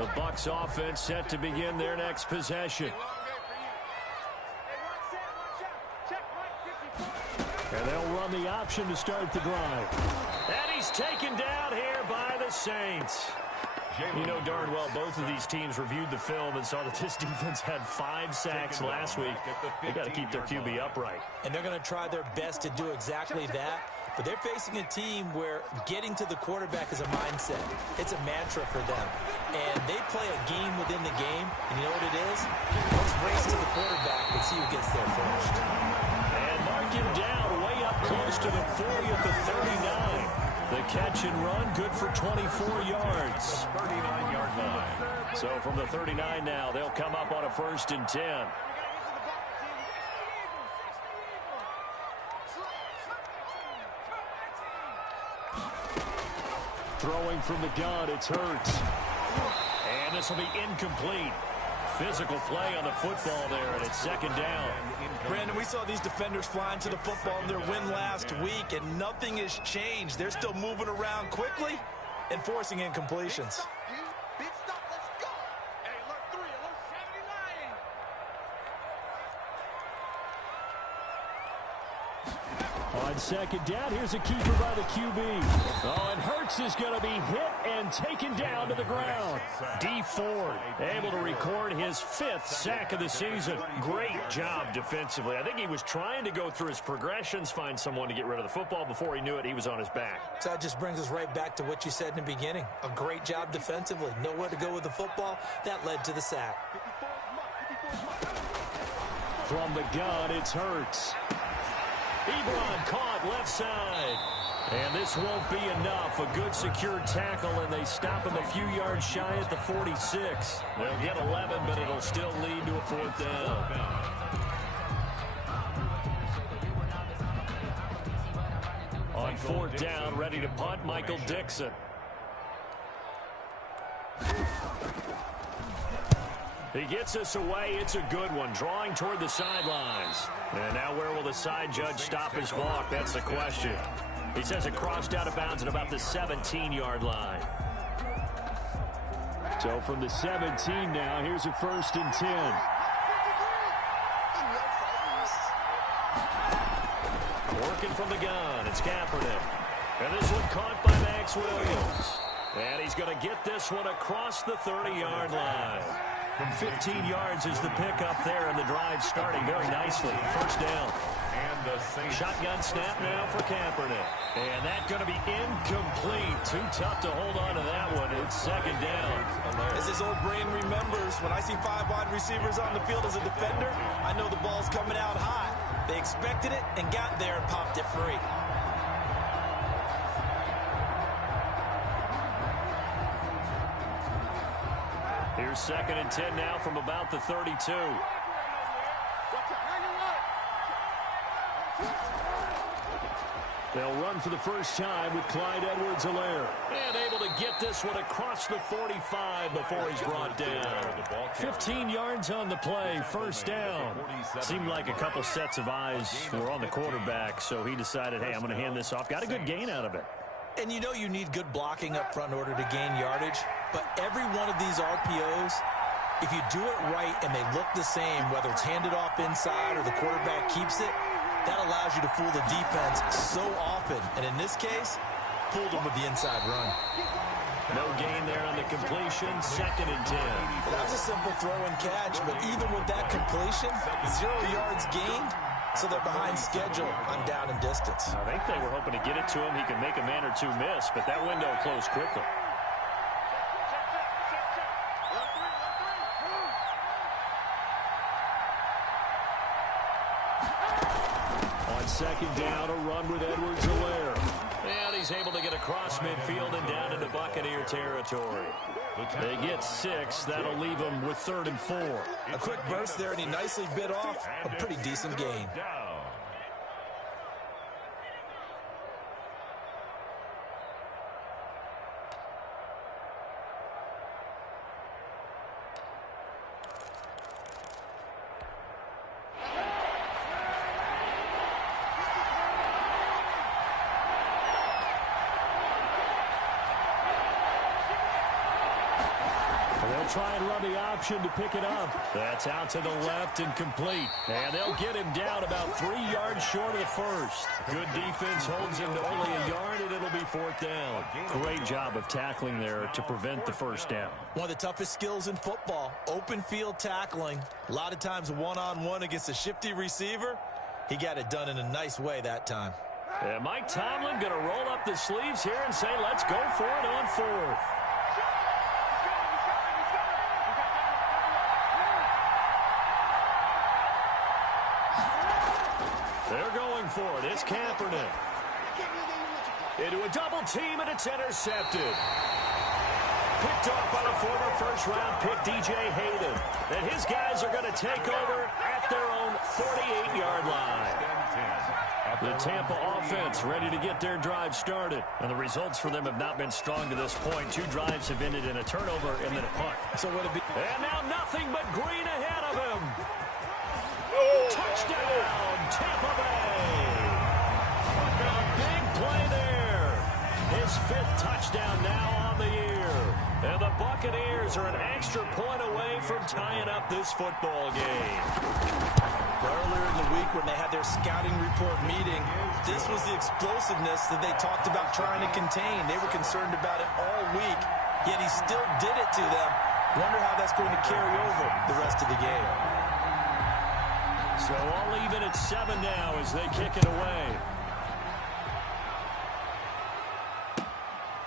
The Bucs offense set to begin their next possession. And they'll run the option to start the drive. And he's taken down here by the Saints. You know darn well both of these teams reviewed the film and saw that this defense had 5 sacks last week. They got to keep their QB upright. And they're going to try their best to do exactly that. But they're facing a team where getting to the quarterback is a mindset. It's a mantra for them. And they play a game within the game. And you know what it is? Let's race to the quarterback and see who gets there first. And mark him down way up close to the 40 at the 39. The catch and run, good for 24 yards. 39-yard line. So from the 39 now, they'll come up on a 1st and 10. Throwing from the gun, it's Hurts. And this will be incomplete. Physical play on the football there, and it's 2nd down. Brandon, we saw these defenders flying to the football in their win last week, and nothing has changed. They're still moving around quickly and forcing incompletions. On 2nd down, here's a keeper by the QB. Oh, and Hurts is going to be hit and taken down to the ground. D Ford able to record his 5th sack of the season. Great job defensively. I think he was trying to go through his progressions, find someone to get rid of the football. Before he knew it, he was on his back. So that just brings us right back to what you said in the beginning. A great job defensively. Nowhere to go with the football. That led to the sack. From the gun, it's Hurts. Ebron caught left side. And this won't be enough. A good secure tackle, and they stop him a few yards shy at the 46. They'll get 11, but it'll still lead to a 4th down. On 4th down, ready to punt, Michael Dixon. He gets us away. It's a good one. Drawing toward the sidelines. And now where will the side judge stop his walk? That's the question. He says it crossed out of bounds at about the 17-yard line. So from the 17 now, here's a 1st and 10. Working from the gun. It's Kaepernick. And this one caught by Max Williams. And he's going to get this one across the 30-yard line. From 15 yards is the pickup there, and the drive starting very nicely. 1st down. Shotgun snap now for Kaepernick. And that's going to be incomplete. Too tough to hold on to that one. It's 2nd down. As his old brain remembers, when I see 5 wide receivers on the field as a defender, I know the ball's coming out hot. They expected it and got there and popped it free. Here's 2nd and 10 now from about the 32. They'll run for the first time with Clyde Edwards-Helaire. And able to get this one across the 45 before he's brought down. 15 yards on the play, 1st down. Seemed like a couple sets of eyes were on the quarterback, so he decided, hey, I'm going to hand this off. Got a good gain out of it. And you know you need good blocking up front in order to gain yardage. But every one of these RPOs, if you do it right and they look the same, whether it's handed off inside or the quarterback keeps it, that allows you to fool the defense so often. And in this case, fooled them with the inside run. No gain there on the completion. 2nd and 10. Well, that was a simple throw and catch, but even with that completion, 0 yards gained, so they're behind schedule on down and distance. I think they were hoping to get it to him. He could make a man or two miss, but that window closed quickly. On 2nd down, a run with Edwards-Helaire. And he's able to get across midfield and down into Buccaneer territory. They get 6. That'll leave them with 3rd and 4. A quick burst there, and he nicely bit off a pretty decent gain. They'll try and run the option to pick it up. That's out to the left and complete. And they'll get him down about 3 yards short of the first. Good defense holds him to only a yard, and it'll be 4th down. Great job of tackling there to prevent the first down. One of the toughest skills in football, open field tackling. A lot of times one-on-one against a shifty receiver. He got it done in a nice way that time. And Mike Tomlin going to roll up the sleeves here and say, let's go for it on 4th. They're going for it. It's Kaepernick. Into a double team, and it's intercepted. Picked off by the former first-round pick, DJ Hayden. And his guys are going to take over at their own 48-yard line. The Tampa offense ready to get their drive started. And the results for them have not been strong to this point. 2 drives have ended in a turnover and then a punt. So would it be? And now nothing but green ahead of him. Touchdown, Tampa Bay. A big play there. His 5th touchdown now on the year. And the Buccaneers are an extra point away from tying up this football game. Earlier in the week when they had their scouting report meeting, this was the explosiveness that they talked about trying to contain. They were concerned about it all week, yet he still did it to them. Wonder how that's going to carry over the rest of the game. So all even at 7 now as they kick it away.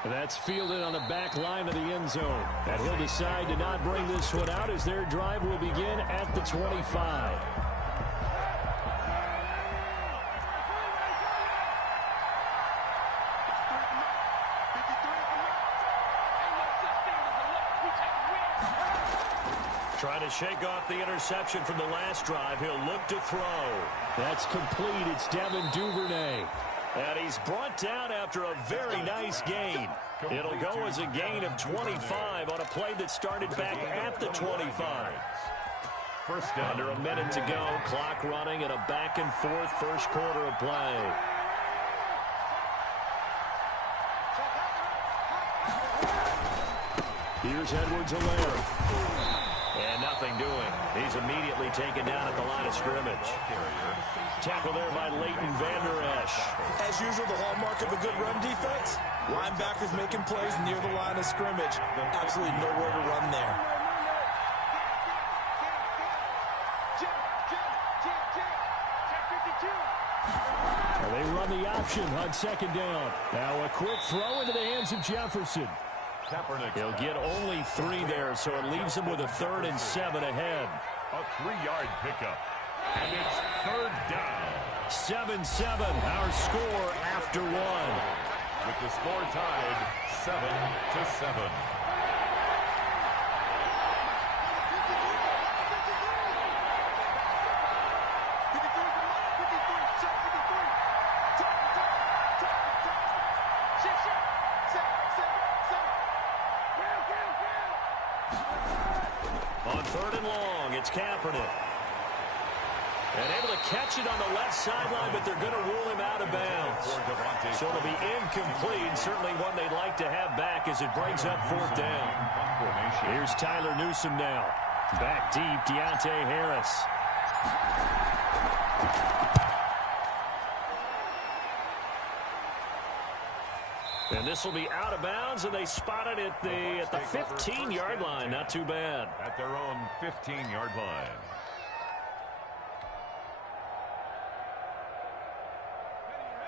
That's fielded on the back line of the end zone. And he'll decide to not bring this one out as their drive will begin at the 25. Trying to shake off the interception from the last drive. He'll look to throw. That's complete. It's Devin Duvernay. And he's brought down after a very nice gain. It'll go as a gain of 25 on a play that started back at the 25. Under a minute to go. Clock running at a back-and-forth first quarter of play. Here's Edwards-Helaire. And nothing doing. He's immediately taken down at the line of scrimmage. Tackle there by Leighton Vander Esch. As usual, the hallmark of a good run defense. Linebackers making plays near the line of scrimmage. Absolutely nowhere to run there. Well, they run the option on 2nd down. Now a quick throw into the hands of Jefferson. He'll get only 3 there, so it leaves him with a 3rd and 7 ahead. A 3-yard pickup. And it's 3rd down. 7-7, our score after 1. With the score tied 7-7. On 3rd and long, it's Kaepernick. And able to catch it on the left sideline, but they're going to rule him out of bounds. So it'll be incomplete. Certainly one they'd like to have back as it brings up 4th down. Here's Tyler Newsome now. Back deep, Deontay Harris. And this will be out of bounds, and they spot it at the 15-yard line. Not too bad. At their own 15-yard line.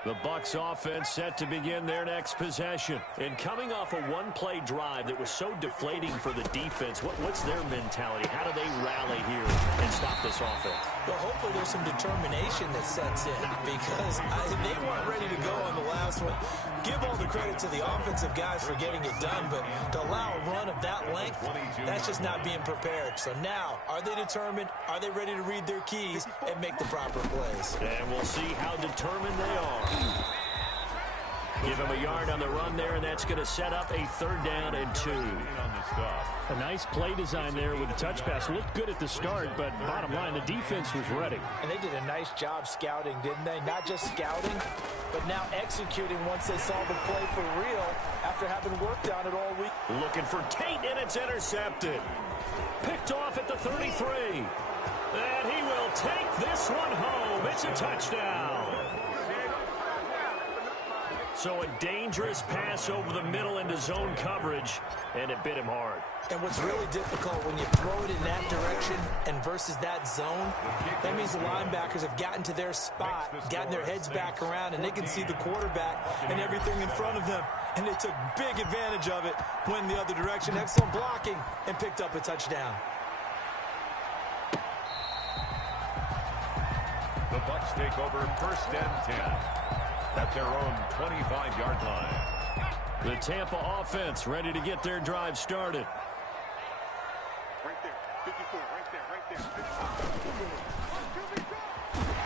The Bucs offense set to begin their next possession. And coming off a one-play drive that was so deflating for the defense, what's their mentality? How do they rally here and stop this offense? Well, hopefully there's some determination that sets in because they weren't ready to go on the last one. Give all the credit to the offensive guys for getting it done, but to allow a run of that length, that's just not being prepared. So now, are they determined? Are they ready to read their keys and make the proper plays? And we'll see how determined they are. Give him a yard on the run there, and that's going to set up a 3rd down and 2. A nice play design there with the touch pass. Looked good at the start, but bottom line, the defense was ready. And they did a nice job scouting, didn't they? Not just scouting, but now executing once they saw the play for real after having worked on it all week. Looking for Tate, and it's intercepted. Picked off at the 33. And he will take this one home. It's a touchdown. So a dangerous pass over the middle into zone coverage, and it bit him hard. And what's really difficult when you throw it in that direction and versus that zone, that means the linebackers have gotten to their spot, gotten their heads back around, and they can see the quarterback and everything in front of them. And they took big advantage of it, went the other direction. Excellent blocking, and picked up a touchdown. The Bucs take over 1st and 10 at their own 25-yard line. The Tampa offense ready to get their drive started. Right there, 54, right there.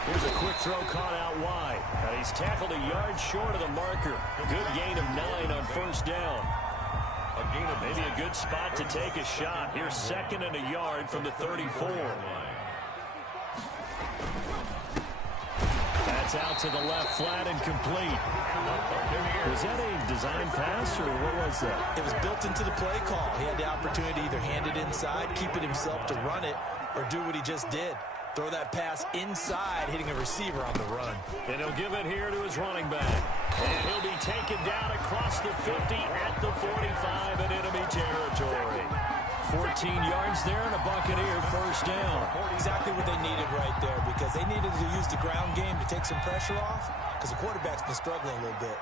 Here's a quick throw caught out wide. And he's tackled a yard short of the marker. Good gain of 9 on 1st down. Maybe a good spot to take a shot. Here's 2nd and a yard from the 34. That's out to the left, flat and complete. Was that a design pass, or what was that? It was built into the play call. He had the opportunity to either hand it inside, keep it himself to run it, or do what he just did. Throw that pass inside, hitting a receiver on the run. And he'll give it here to his running back. And he'll be taken down across the 50 at the 45 in enemy territory. 14 yards there and a Buccaneer 1st down. Exactly what they needed right there, because they needed to use the ground game to take some pressure off, because the quarterback's been struggling a little bit.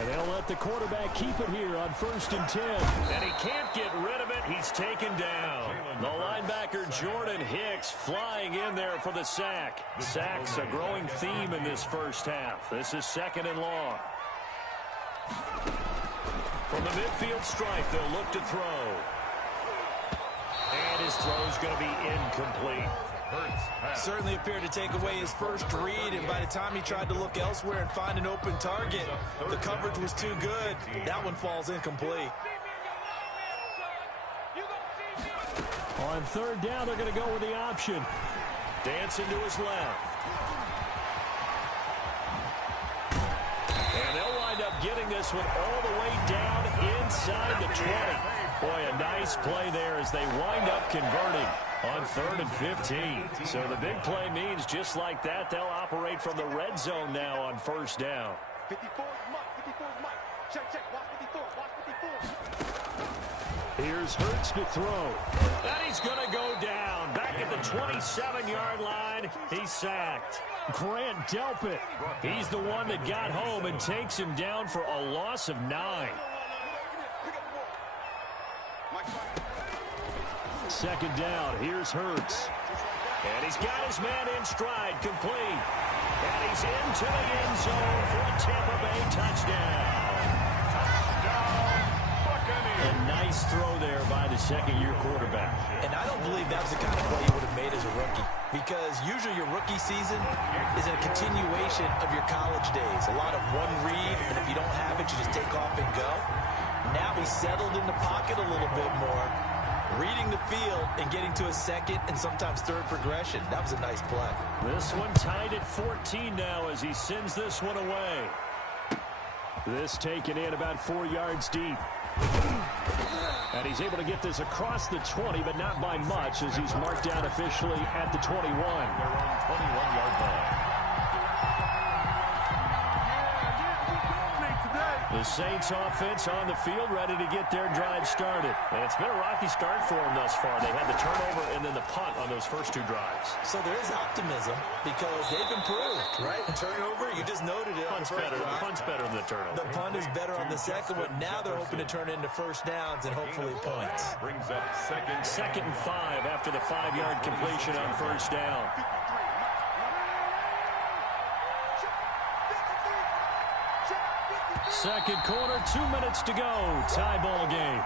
And they'll let the quarterback keep it here on 1st and 10. And he can't get rid of it. He's taken down. The linebacker Jordan Hicks flying in there for the sack. Sacks a growing theme in this first half. This is 2nd and long. From the midfield stripe, they'll look to throw. And his throw's going to be incomplete. Certainly appeared to take away his first read, and by the time he tried to look elsewhere and find an open target, the coverage was too good. That one falls incomplete. On 3rd down, they're going to go with the option. Dancing to his left. And they'll wind up getting this one all the way down inside the 20. Boy, a nice play there as they wind up converting on 3rd and 15. So the big play means just like that, they'll operate from the red zone now on 1st down. 54 is Mike. 54 is Mike. Check. Watch 54. Watch 54. Here's Hurts to throw. And he's going to go down. Back at the 27-yard line, he's sacked. Grant Delpit. He's the one that got home and takes him down for a loss of 9. 2nd down. Here's Hurts. And he's got his man in stride, complete. And he's into the end zone for a Tampa Bay touchdown. A nice throw there by the 2nd-year quarterback. And I don't believe that was the kind of play he would have made as a rookie, because usually your rookie season is a continuation of your college days. A lot of one read, and if you don't have it, you just take off and go. Now he's settled in the pocket a little bit more, reading the field and getting to a 2nd and sometimes 3rd progression. That was a nice play. This one tied at 14 now as he sends this one away. This taken in about 4 yards deep. And he's able to get this across the 20, but not by much, as he's marked down officially at the 21. Their own 21-yard line. The Saints offense on the field ready to get their drive started. And it's been a rocky start for them thus far. They had the turnover and then the punt on those first 2 drives. So there is optimism because they've improved, right? The turnover, you just noted it. Punt's better than the turnover. The punt is better on the 2nd one. Now they're hoping to turn it into 1st downs and hopefully points. Brings up 2nd and 5 after the 5-yard completion on 1st down. Second quarter, 2 minutes to go. Tie ball game.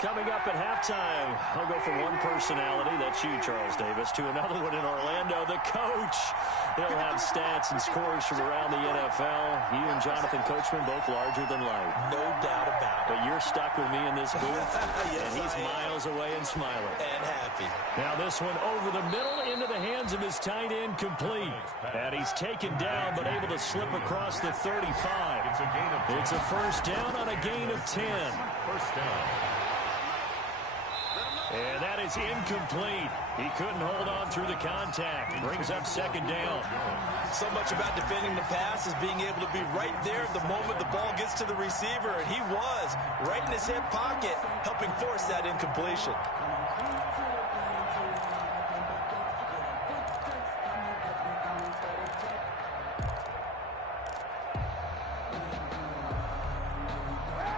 Coming up at halftime, I'll go from one personality, that's you, Charles Davis, to another one in Orlando, the coach. He'll have stats and scores from around the NFL. You and Jonathan Coachman, both larger than life. No doubt about it. But you're stuck with me in this booth, yes, and he's miles away and smiling. And happy. Now this one over the middle into the hands of his tight end, complete. And he's taken down, but able to slip across the 35. It's a first down on a gain of 10. First down. And that is incomplete. He couldn't hold on through the contact. Brings up second down. So much about defending the pass is being able to be right there the moment the ball gets to the receiver. And he was right in his hip pocket, helping force that incompletion.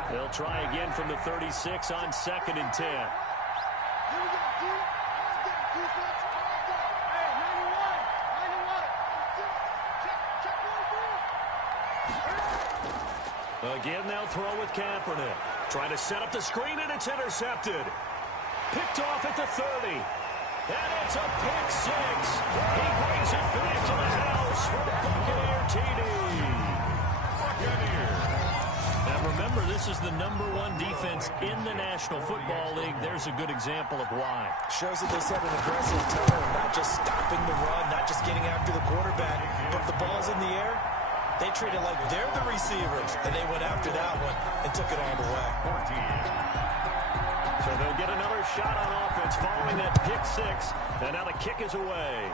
They'll try again from the 36 on 2nd and 10. Again, they'll throw with Kaepernick. Trying to set up the screen, and it's intercepted. Picked off at the 30. And it's a pick six. He brings it back to the house for a Buccaneer TD. Buccaneer. Now remember, this is the #1 defense in the National Football League. There's a good example of why. Shows that they set an aggressive tone, not just stopping the run, not just getting after the quarterback, but if the ball's in the air, they treat it like they're the receivers, and they went after that one and took it all the way. So they'll get another shot on offense following that pick six, and now the kick is away.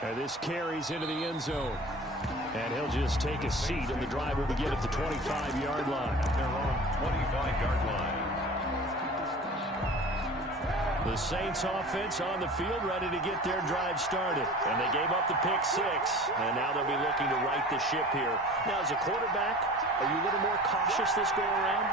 And this carries into the end zone. And he'll just take a seat, and the drive will begin at the 25-yard line. They're on 25-yard line. The Saints offense on the field, ready to get their drive started. And they gave up the pick six, and now they'll be looking to right the ship here. Now, as a quarterback, are you a little more cautious this go-around?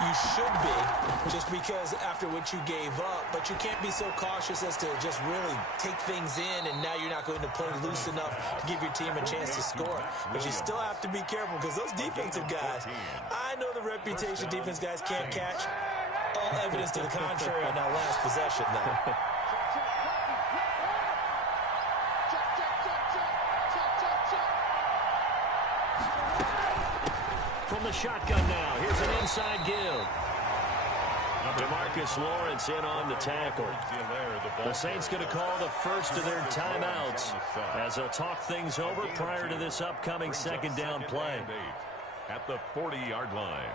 You should be, just because after what you gave up, but you can't be so cautious as to just really take things in, and now you're not going to play loose enough to give your team a chance to score. But you still have to be careful, because those defensive guys, I know the reputation defense guys can't catch. All evidence to the contrary on that last possession, though. From the shotgun now, here's an inside give. DeMarcus Lawrence in on the tackle. The Saints going to call the first of their timeouts as they'll talk things over prior to this upcoming second down play. At the 40-yard line.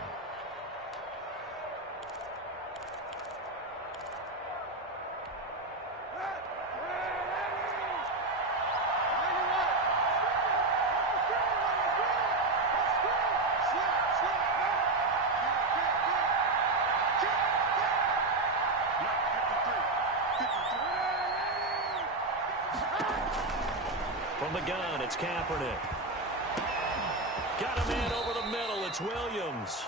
From the gun, it's Kaepernick. Got a man over the middle. It's Williams.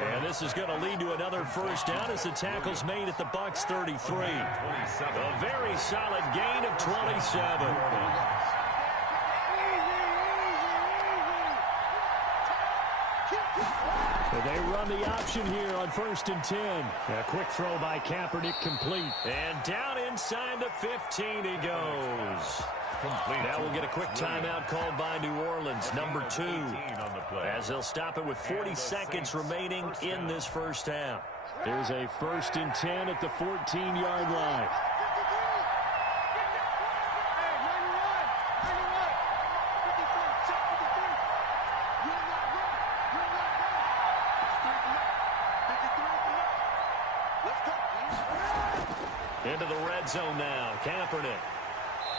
And this is going to lead to another first down as the tackle's made at the Bucs 33. A very solid gain of 27. So they run the option here on 1st and 10. A quick throw by Kaepernick, complete. And down inside the 15 he goes. Now we'll get a quick timeout called by New Orleans, #2, as they'll stop it with 40 seconds remaining in this first half. There's a 1st and 10 at the 14-yard line. Into the red zone now, Kaepernick.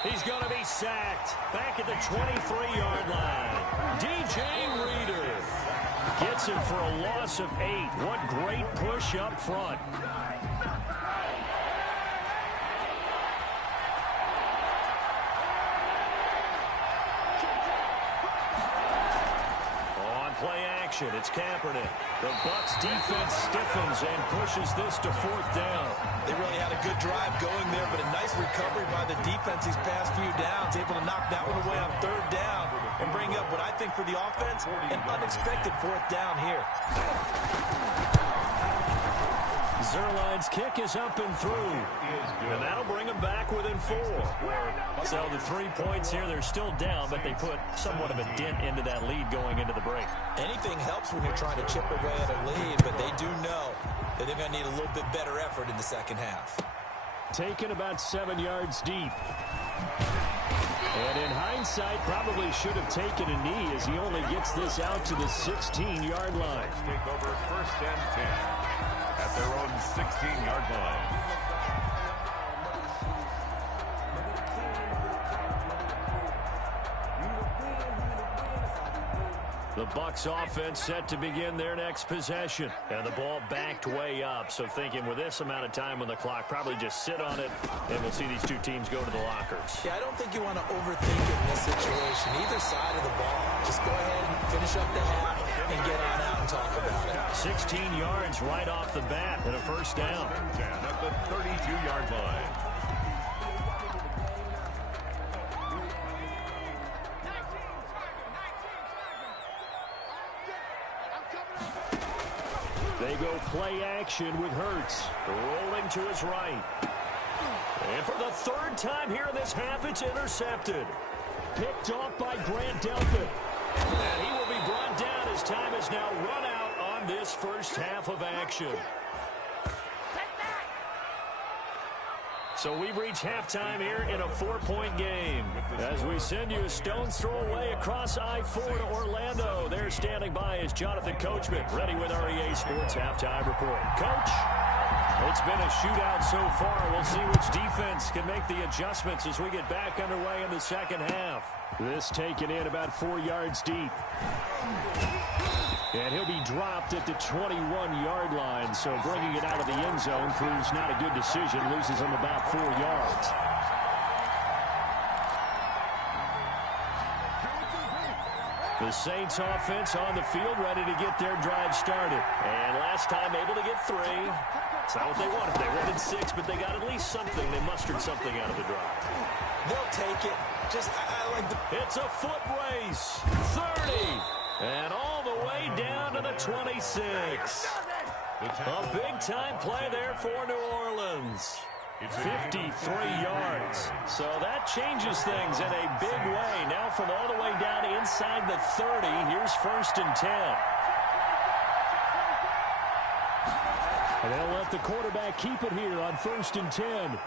He's going to be sacked back at the 23-yard line. DJ Reader gets him for a loss of 8. What great push up front. On play action, it's Kaepernick. The Bucs defense stiffens and pushes this to 4th down. They really had a good drive going there, but a nice recovery by the defense these past few downs, able to knock that one away on 3rd down and bring up what I think for the offense, an unexpected 4th down here. Zerline's kick is up and through. And that'll bring them back within 4. So the 3 points here, they're still down, but they put somewhat of a dent into that lead going into the break. Anything helps when you're trying to chip away at a lead, but they do know that they're going to need a little bit better effort in the second half. Taken about 7 yards deep. And in hindsight, probably should have taken a knee as he only gets this out to the 16-yard line. Take over 1st and 10 at their own 16-yard line. The Bucs offense set to begin their next possession. And the ball backed way up. So thinking with this amount of time on the clock, probably just sit on it, and we'll see these two teams go to the lockers. Yeah, I don't think you want to overthink it in this situation. Either side of the ball. Just go ahead and finish up the half and get on out and talk about it. 16 yards right off the bat and a first down. At the 32-yard line. They go play action with Hurts. Rolling to his right. And for the 3rd time here in this half, it's intercepted. Picked off by Grant Delpit. And he will be brought down as time is now run out on this first half of action. So we've reached halftime here in a 4-point game. As we send you a stone's throw away across I-4 to Orlando. There standing by is Jonathan Coachman, ready with our EA Sports Halftime Report. Coach, it's been a shootout so far. We'll see which defense can make the adjustments as we get back underway in the second half. This taken in about 4 yards deep. And he'll be dropped at the 21-yard line, so bringing it out of the end zone proves not a good decision. Loses him about 4 yards. The Saints offense on the field, ready to get their drive started. And last time able to get 3. It's not what they wanted. They wanted 6, but they got at least something. They mustered something out of the drive. They'll take it. I like the... It's a foot race. 30. And all the way down to the 26. A big-time play there for New Orleans. 53 yards. So that changes things in a big way. Now from all the way down inside the 30, here's 1st and 10. And they'll let the quarterback keep it here on 1st and 10.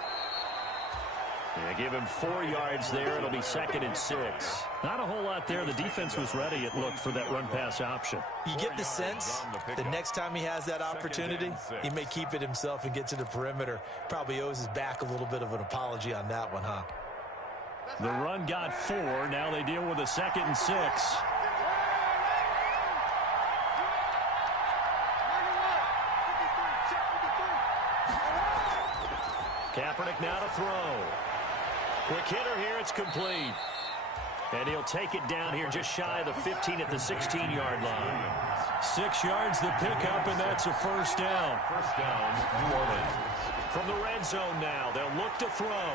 Yeah, give him 4 yards there. It'll be 2nd and 6. Not a whole lot there. The defense was ready, it looked, for that run-pass option. You get the sense the next time he has that opportunity, he may keep it himself and get to the perimeter. Probably owes his back a little bit of an apology on that one, huh? The run got 4. Now they deal with a 2nd and 6. Kaepernick now to throw. Quick hitter here, it's complete. And he'll take it down here just shy of the 15 at the 16-yard line. 6 yards the pickup, and that's a first down. First down, New Orleans. From the red zone now, they'll look to throw.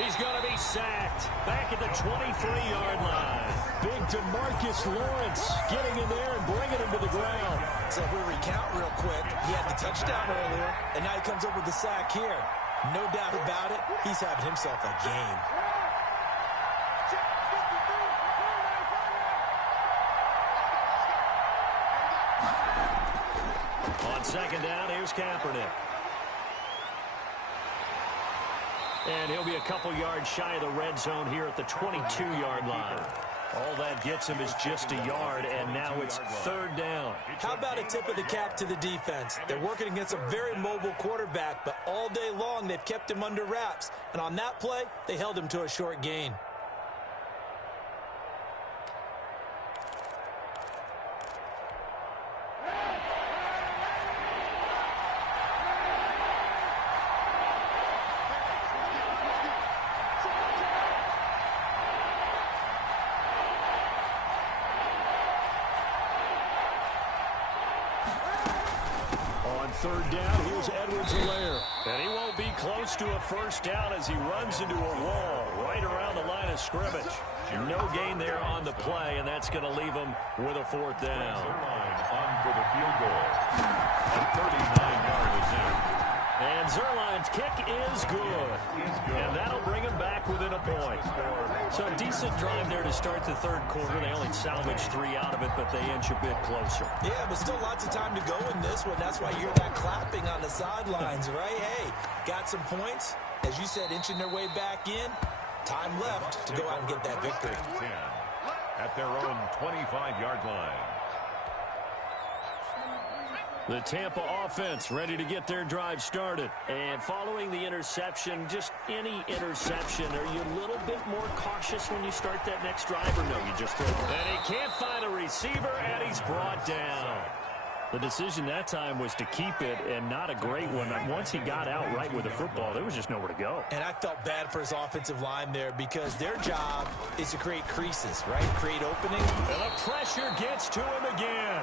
He's going to be sacked back at the 23-yard line. Big DeMarcus Lawrence getting in there and bringing him to the ground. So if we recount real quick, he had the touchdown earlier, and now he comes up with the sack here. No doubt about it, he's having himself a game. On 2nd down, here's Kaepernick. And he'll be a couple yards shy of the red zone here at the 22-yard line. All that gets him is just a yard, and now it's 3rd down. How about a tip of the cap to the defense? They're working against a very mobile quarterback, but all day long they've kept him under wraps. And on that play, they held him to a short gain. On 3rd down, here's Edwards-Helaire. And he won't be close to a first down as he runs into a wall right around the line of scrimmage. No gain there on the play, and that's going to leave him with a 4th down. On for the field goal. A 39-yard attempt. And Zerline's kick is good. And that'll bring him back within a point. So a decent drive there to start the third quarter. They only salvaged 3 out of it, but they inch a bit closer. Yeah, but still lots of time to go in this one. That's why you hear that clapping on the sidelines, right? Hey, got some points. As you said, inching their way back in. Time left to go out and get that victory. 10 at their own 25-yard line. The Tampa offense ready to get their drive started. And following the interception, just any interception, are you a little bit more cautious when you start that next drive, or no, you just throw it? And he can't find a receiver, and he's brought down. The decision that time was to keep it, and not a great one. Once he got out right with the football, there was just nowhere to go. And I felt bad for his offensive line there because their job is to create creases, right? Create openings. And the pressure gets to him again.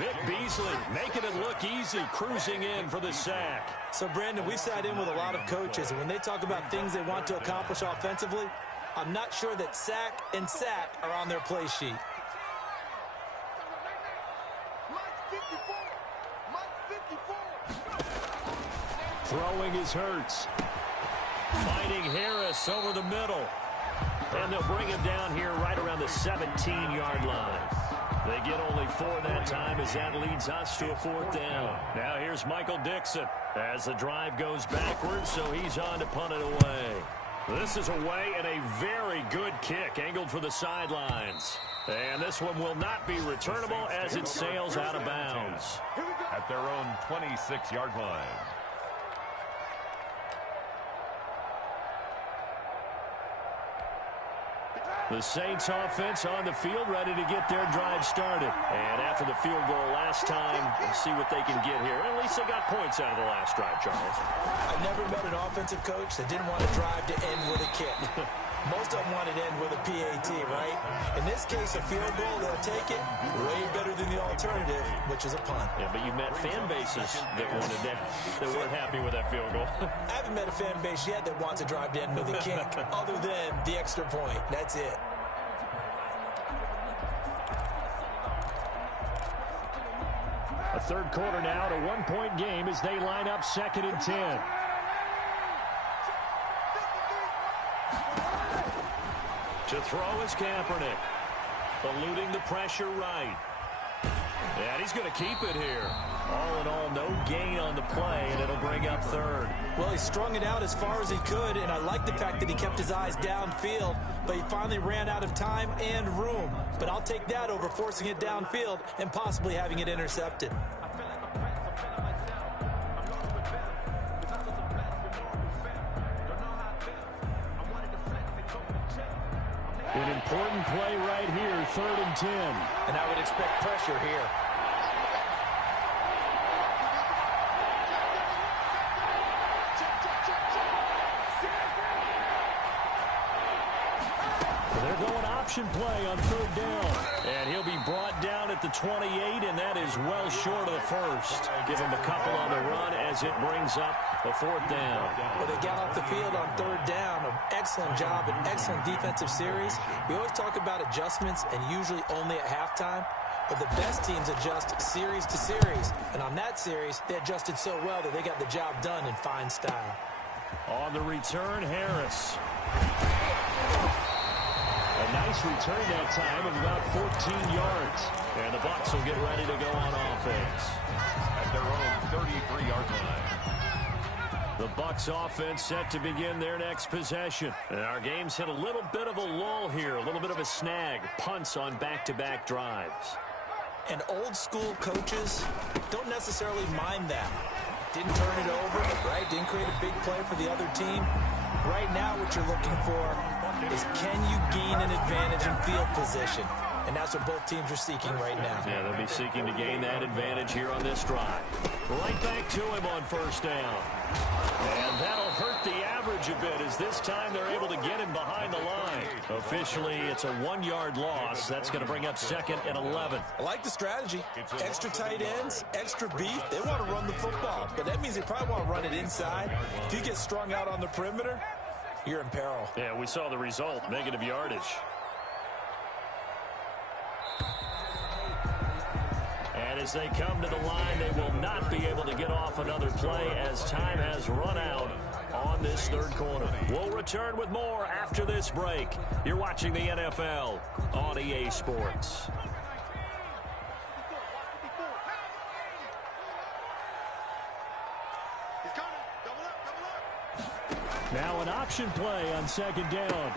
Vic Beasley making it look easy, cruising in for the sack. So, Brandon, we sat in with a lot of coaches, and when they talk about things they want to accomplish offensively, I'm not sure that sack and sack are on their play sheet. Throwing is Hurts. Finding Harris over the middle. And they'll bring him down here right around the 17-yard line. They get only 4 that time as that leads us to a 4th down. Now here's Michael Dixon as the drive goes backwards, so he's on to punt it away. This is away and a very good kick angled for the sidelines. And this one will not be returnable as it sails out of bounds. At their own 26-yard line. The Saints offense on the field ready to get their drive started. And after the field goal last time, we'll see what they can get here. At least they got points out of the last drive, Charles. I've never met an offensive coach that didn't want to drive to end with a kick. Most of them want to end with a PAT, right? In this case, a field goal, they'll take it way better than the alternative, which is a punt. Yeah, but you met fan bases that wanted that, that weren't happy with that field goal. I haven't met a fan base yet that wants to drive to end with a kick, other than the extra point. That's it. A third quarter now, a 1-point game as they line up 2nd and 10. To throw is Kaepernick. Eluding the pressure right. And he's going to keep it here. All in all, no gain on the play, and it'll bring up 3rd. Well, he strung it out as far as he could, and I like the fact that he kept his eyes downfield, but he finally ran out of time and room. But I'll take that over forcing it downfield and possibly having it intercepted. An important play right here, 3rd and 10. And I would expect pressure here. They're going option play on 3rd down. And he'll be brought down at the 28, and that is well short of the first. Give him a couple on the run as it brings up a 4th down. Well, they got off the field on 3rd down. An excellent job, an excellent defensive series. We always talk about adjustments, and usually only at halftime. But the best teams adjust series to series. And on that series, they adjusted so well that they got the job done in fine style. On the return, Harris. A nice return that time of about 14 yards. And the Bucs will get ready to go on offense. At their own 33-yard line. The Bucs offense set to begin their next possession. And our game's hit a little bit of a lull here, a little bit of a snag. Punts on back-to-back drives. And old-school coaches don't necessarily mind that. Didn't turn it over, right? Didn't create a big play for the other team. Right now what you're looking for is can you gain an advantage in field position? And that's what both teams are seeking right now. Yeah, they'll be seeking to gain that advantage here on this drive. Right back to him on 1st down. And that'll hurt the average a bit as this time they're able to get him behind the line. Officially, it's a 1-yard loss. That's going to bring up 2nd and 11. I like the strategy. Extra tight ends, extra beef. They want to run the football, but that means they probably want to run it inside. If you get strung out on the perimeter, you're in peril. Yeah, we saw the result, negative yardage. And As they come to the line, they will not be able to get off another play as time has run out on this third quarter. We'll return with more after this break. You're watching the NFL on EA Sports. Now an option play on second down.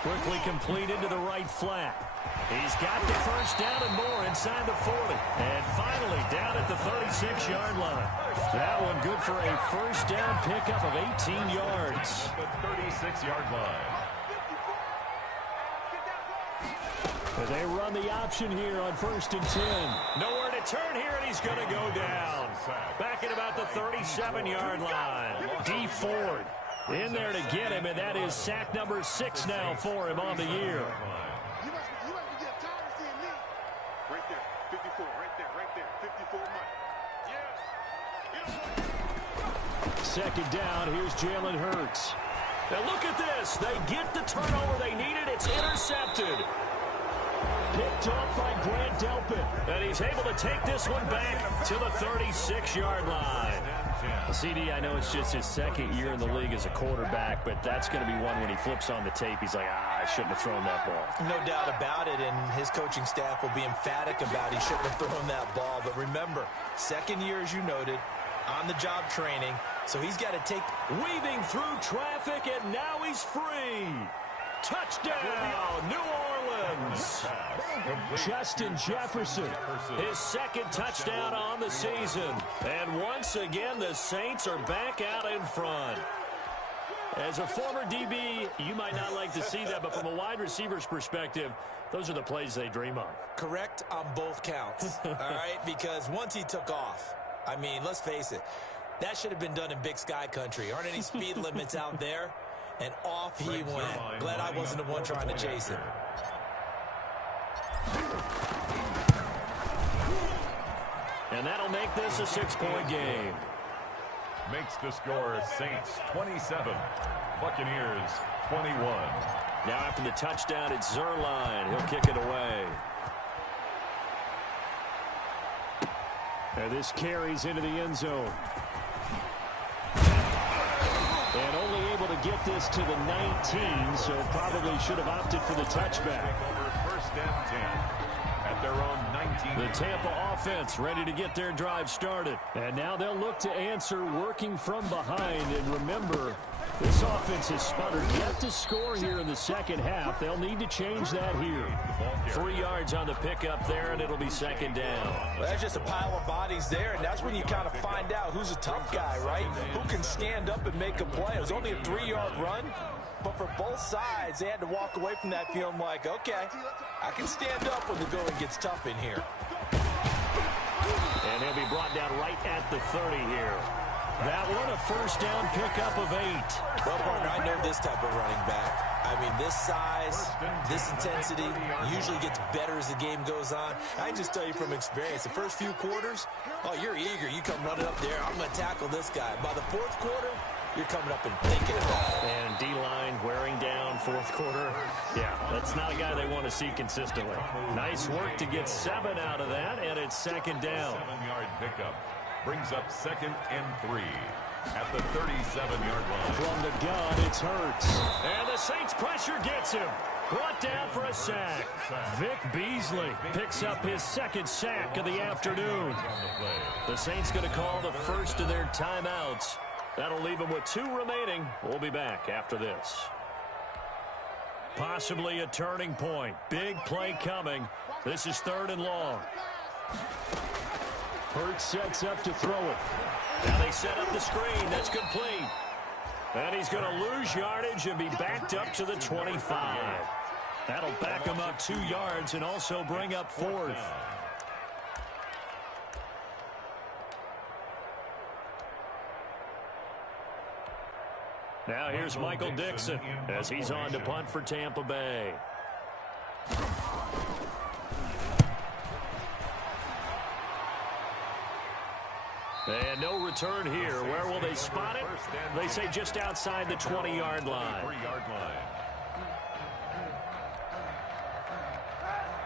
Quickly complete into the right flat. He's got the first down and more inside the 40. And finally down at the 36-yard line. That one good for a first down pickup of 18 yards. The 36-yard line. But they run the option here on 1st and 10. Nowhere to turn here, and he's going to go down. Back at about the 37-yard line. D. Ford in there to get him, and that is sack number 6 now for him on the year. You must get tired of seeing me. Right there, 54, right there, 54 Mike. Second down, here's Jalen Hurts. Now look at this. They get the turnover they needed. It's intercepted. Picked off by Grant Delpit. And he's able to take this one back to the 36-yard line. CD, I know it's just his second year in the league as a quarterback, but that's going to be one when he flips on the tape. He's like, I shouldn't have thrown that ball. No doubt about it, and his coaching staff will be emphatic about he shouldn't have thrown that ball. But remember, second year, as you noted, on-the-job training, so he's got to take... Weaving through traffic, and now he's free. Touchdown, New Orleans. Justin Jefferson. His second touchdown on the season. And once again, the Saints are back out in front. As a former DB, you might not like to see that, but from a wide receiver's perspective, those are the plays they dream of. Correct on both counts, all right? Because once he took off, I mean, let's face it, that should have been done in Big Sky country. Aren't any speed limits out there? And off he went. Glad I wasn't the one trying to chase him. And that'll make this a 6-point game. Makes the score Saints 27, Buccaneers 21. Now after the touchdown, it's Zerline. He'll kick it away. And this carries into the end zone. And only able to get this to the 19, so probably should have opted for the touchback. Over 1st and 10 at their own 19. The Tampa offense ready to get their drive started. And now they'll look to answer working from behind. And remember, this offense has sputtered yet to score here in the second half. They'll need to change that here. 3 yards on the pickup there, and it'll be second down. Well, that's just a pile of bodies there, and that's when you kind of find out who's a tough guy, right? Who can stand up and make a play. It was only a 3-yard run, but for both sides, they had to walk away from that feeling like, okay, I can stand up when the going gets tough in here. And he'll be brought down right at the 30 here. That one, a first down pickup of 8. Well, partner, I know this type of running back. I mean, this size, this intensity usually gets better as the game goes on. I can just tell you from experience, the first few quarters, oh, you're eager. You come running up there, I'm going to tackle this guy. By the fourth quarter, you're coming up and thinking about it. And D-line wearing down fourth quarter. Yeah, that's not a guy they want to see consistently. Nice work to get 7 out of that, and it's second down. 7-yard pickup brings up 2nd and 3 at the 37-yard line. From the gun, it's Hurts. And the Saints pressure gets him. Brought down for a sack. Vic Beasley picks up his second sack of the afternoon. The Saints going to call the first of their timeouts. That'll leave them with 2 remaining. We'll be back after this. Possibly a turning point. Big play coming. This is 3rd and long. Hurts sets up to throw it. Now they set up the screen. That's complete. And he's going to lose yardage and be backed up to the 25. That'll back him up 2 yards and also bring up 4th. Now here's Michael Dixon as he's on to punt for Tampa Bay. And no return here. Where will they spot it? They say just outside the 20-yard line.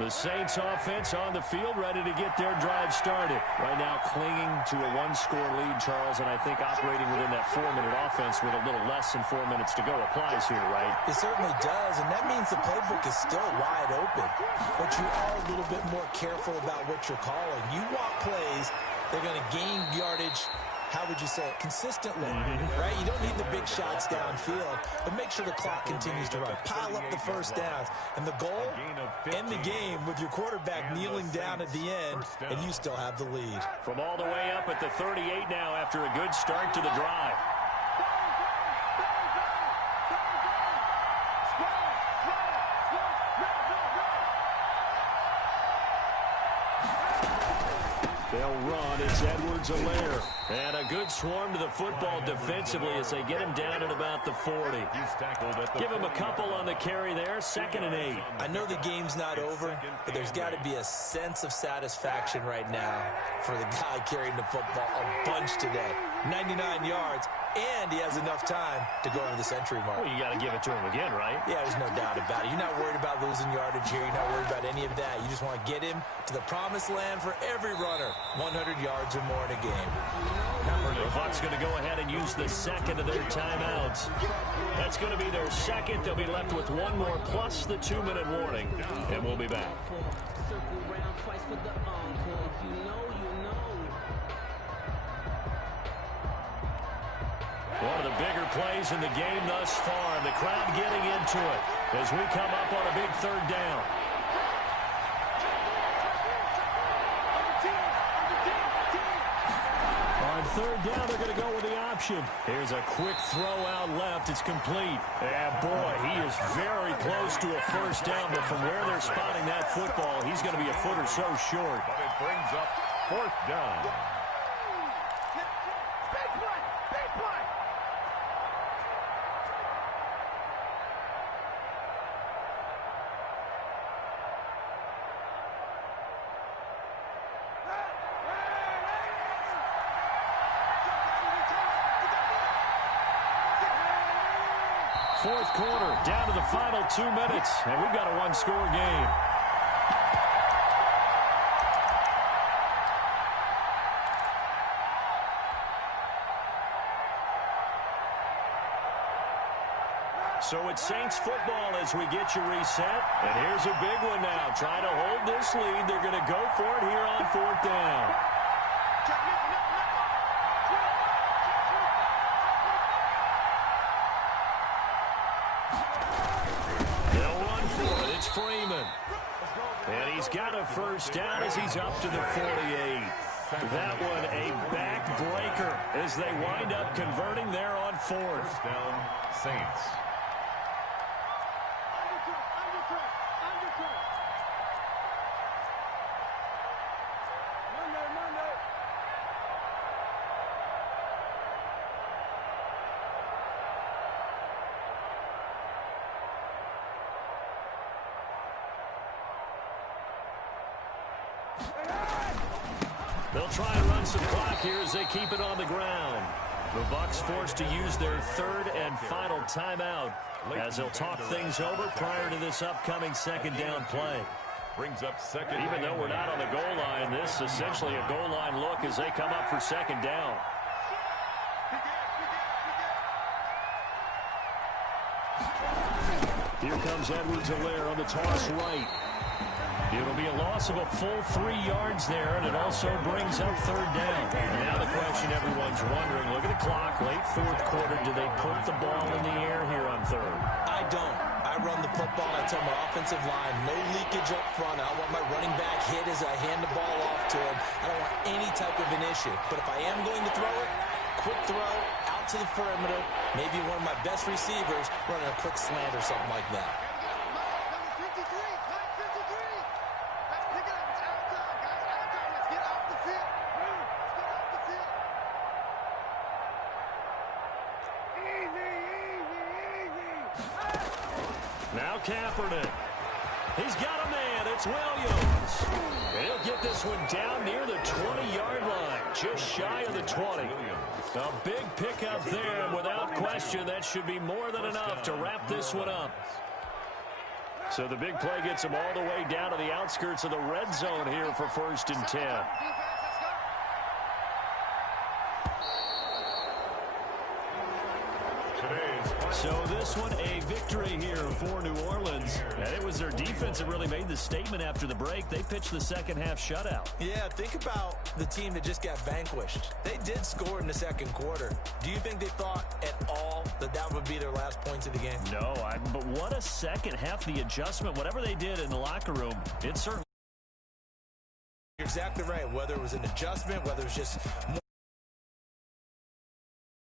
The Saints offense on the field, ready to get their drive started. Right now clinging to a one-score lead, Charles, and I think operating within that 4-minute offense with a little less than 4 minutes to go applies here, right? It certainly does, and that means the playbook is still wide open. But you are a little bit more careful about what you're calling. You want plays, they're going to gain yardage, how would you say it, consistently, right? You don't need the big shots downfield, but make sure the clock continues to run. Pile up the first downs. And the goal, end the game with your quarterback kneeling down at the end, and you still have the lead. From all the way up at the 38 now after a good start to the drive. They'll run. It's Edwards-Helaire. And a good swarm to the football defensively as they get him down at about the 40. Give him a couple on the carry there. 2nd and 8. I know the game's not over, but there's got to be a sense of satisfaction right now for the guy carrying the football a bunch today. 99 yards, and he has enough time to go over the century mark. Well, you got to give it to him again, right? Yeah, there's no doubt about it. You're not worried about losing yardage here. You're not worried about any of that. You just want to get him to the promised land for every runner. 100 yards or more in a game. The Bucs going to go ahead and use the second of their timeouts. That's going to be their second. They'll be left with one more plus the 2-minute warning. And we'll be back. One of the bigger plays in the game thus far, and the crowd getting into it as we come up on a big 3rd down. On 3rd down, they're going to go with the option. Here's a quick throw out left. It's complete. And boy, he is very close to a first down, but from where they're spotting that football, he's going to be a foot or so short. But it brings up 4th down. Fourth quarter, down to the final 2 minutes, and we've got a one-score game. So it's Saints football as we get you reset. And here's a big one now. Trying to hold this lead. They're going to go for it here on 4th down. Freeman. And he's got a first down as he's up to the 48. That one a backbreaker as they wind up converting there on 4th. First down, Saints. They'll try and run some clock here as they keep it on the ground. The Bucs forced to use their 3rd and final timeout as they'll talk things over prior to this upcoming 2nd down play. Brings up 2nd. Even though we're not on the goal line, this is essentially a goal line look as they come up for 2nd down. Here comes Edwards-Helaire on the toss right. It'll be a loss of a full 3 yards there, and it also brings up 3rd down. And now the question everyone's wondering, look at the clock, late 4th quarter, do they put the ball in the air here on 3rd? I don't. I run the football, and I tell my offensive line, no leakage up front. I don't want my running back hit as I hand the ball off to him. I don't want any type of an issue. But if I am going to throw it, quick throw, out to the perimeter, maybe one of my best receivers running a quick slant or something like that. Now Kaepernick. He's got a man. It's Williams. And he'll get this one down near the 20-yard line, just shy of the 20. A big pickup there, and without question, that should be more than enough to wrap this one up. So the big play gets them all the way down to the outskirts of the red zone here for 1st and 10. So this one a victory here for New Orleans. And it was their defense that really made the statement after the break. They pitched the second half shutout. Yeah, think about the team that just got vanquished. They did score in the second quarter. Do you think they thought at all that that would be their last points of the game? No, but what a second half. The adjustment, whatever they did in the locker room, it certainly. You're exactly right. Whether it was an adjustment, whether it was just more